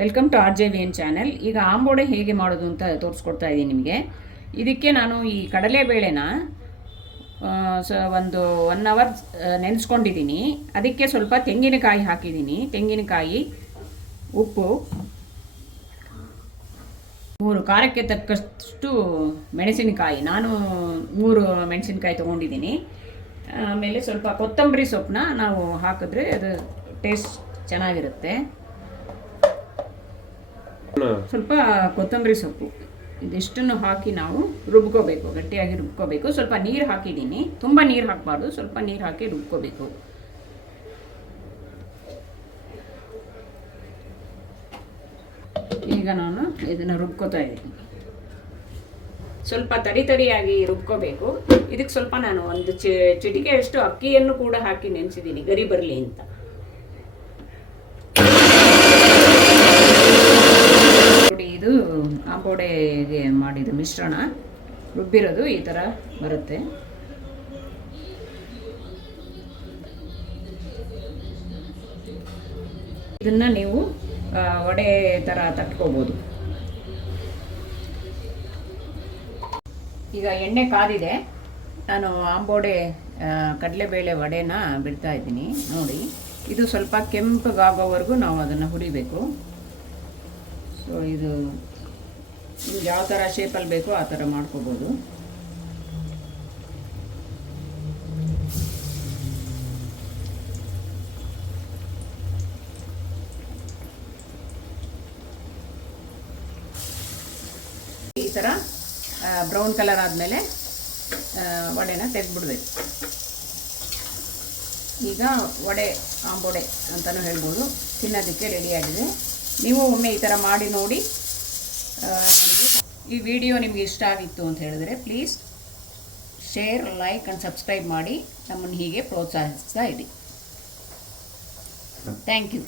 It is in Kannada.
Welcome to R J V N channel. ಈಗ ಆಂಬೋಡೆ ಹೇಗೆ ಮಾಡೋದು ಅಂತ ತೋರಿಸ್ಕೊಡ್ತಾ ಇದ್ದೀನಿ ನಿಮಗೆ. ಇದಕ್ಕೆ ನಾನು ಈ ಕಡಲೆಬೇಳೆನ ಒಂದು 1 ಅವರ್ ನೆನೆಸ್ಕೊಂಡಿದ್ದೀನಿ. ಅದಕ್ಕೆ ಸ್ವಲ್ಪ ತೆಂಗಿನಕಾಯಿ ಹಾಕಿದ್ದೀನಿ. ತೆಂಗಿನಕಾಯಿ, ಉಪ್ಪು, 3 ಖಾರಕ್ಕೆ ತಕ್ಕಷ್ಟು ಮೆಣಸಿನಕಾಯಿ. ನಾನು 3 ಮೆಣಸಿನಕಾಯಿ ತೊಗೊಂಡಿದ್ದೀನಿ. ಆಮೇಲೆ ಸ್ವಲ್ಪ ಕೊತ್ತಂಬರಿ ಸೊಪ್ಪನ್ನ ನಾವು ಹಾಕಿದ್ರೆ ಅದು ಟೇಸ್ಟ್ ಚೆನ್ನಾಗಿರುತ್ತೆ. ಸ್ವಲ್ಪ ಕೊತ್ತಂಬರಿ ಸೊಪ್ಪು ಇದಿಷ್ಟನ್ನು ಹಾಕಿ ನಾವು ರುಬ್ಕೋಬೇಕು, ಗಟ್ಟಿಯಾಗಿ ರುಬ್ಕೋಬೇಕು. ಸ್ವಲ್ಪ ನೀರು ಹಾಕಿದ್ದೀನಿ, ತುಂಬ ನೀರು ಹಾಕಬಾರ್ದು, ಸ್ವಲ್ಪ ನೀರು ಹಾಕಿ ರುಬ್ಕೋಬೇಕು. ಈಗ ನಾನು ಇದನ್ನು ರುಬ್ಕೋತಾ ಇದ್ದೀನಿ. ಸ್ವಲ್ಪ ತರಿಯಾಗಿ ರುಬ್ಕೋಬೇಕು. ಇದಕ್ಕೆ ಸ್ವಲ್ಪ ನಾನು ಒಂದು ಚಿಟಿಕೆಯಷ್ಟು ಅಕ್ಕಿಯನ್ನು ಕೂಡ ಹಾಕಿ ನೆನೆಸಿದ್ದೀನಿ, ಗರಿ ಬರಲಿ ಅಂತ. ಇದು ಆಂಬೋಡೆಗೆ ಮಾಡಿದ ಮಿಶ್ರಣ ರುಬ್ಬಿರೋದು ಈ ಥರ ಬರುತ್ತೆ. ಇದನ್ನು ನೀವು ವಡೆ ಥರ ತಟ್ಕೋಬೋದು. ಈಗ ಎಣ್ಣೆ ಕಾದಿದೆ. ನಾನು ಆಂಬೋಡೆ ಕಡಲೆಬೇಳೆ ವಡೆನ ಬಿಡ್ತಾ ಇದ್ದೀನಿ. ನೋಡಿ, ಇದು ಸ್ವಲ್ಪ ಕೆಂಪಗಾಗೋವರೆಗೂ ನಾವು ಅದನ್ನು ಹುರಿಬೇಕು. ಸೊ ಇದು ನಿಮ್ಗೆ ಯಾವ ಥರ ಶೇಪಲ್ಲಿ ಬೇಕೋ ಆ ಥರ ಮಾಡ್ಕೋಬೋದು. ಈ ಥರ ಬ್ರೌನ್ ಕಲರ್ ಆದಮೇಲೆ ವಡೆನ ತೆಗೆದ್ಬಿಡ್ಬೇಕು. ಈಗ ವಡೆ ಆಂಬೋಡೆ ಅಂತಲೂ ಹೇಳ್ಬೋದು, ತಿನ್ನೋದಕ್ಕೆ ರೆಡಿಯಾಗಿದೆ. ನೀವು ಒಮ್ಮೆ ಈ ಥರ ಮಾಡಿ ನೋಡಿ. ಈ ವಿಡಿಯೋ ನಿಮಗೆ ಇಷ್ಟ ಆಗಿತ್ತು ಅಂತ ಹೇಳಿದ್ರೆ please share, like and subscribe ಮಾಡಿ ನಮ್ಮನ್ನು ಹೀಗೆ ಪ್ರೋತ್ಸಾಹಿಸ್ತಾ ಇರಿ. Thank you.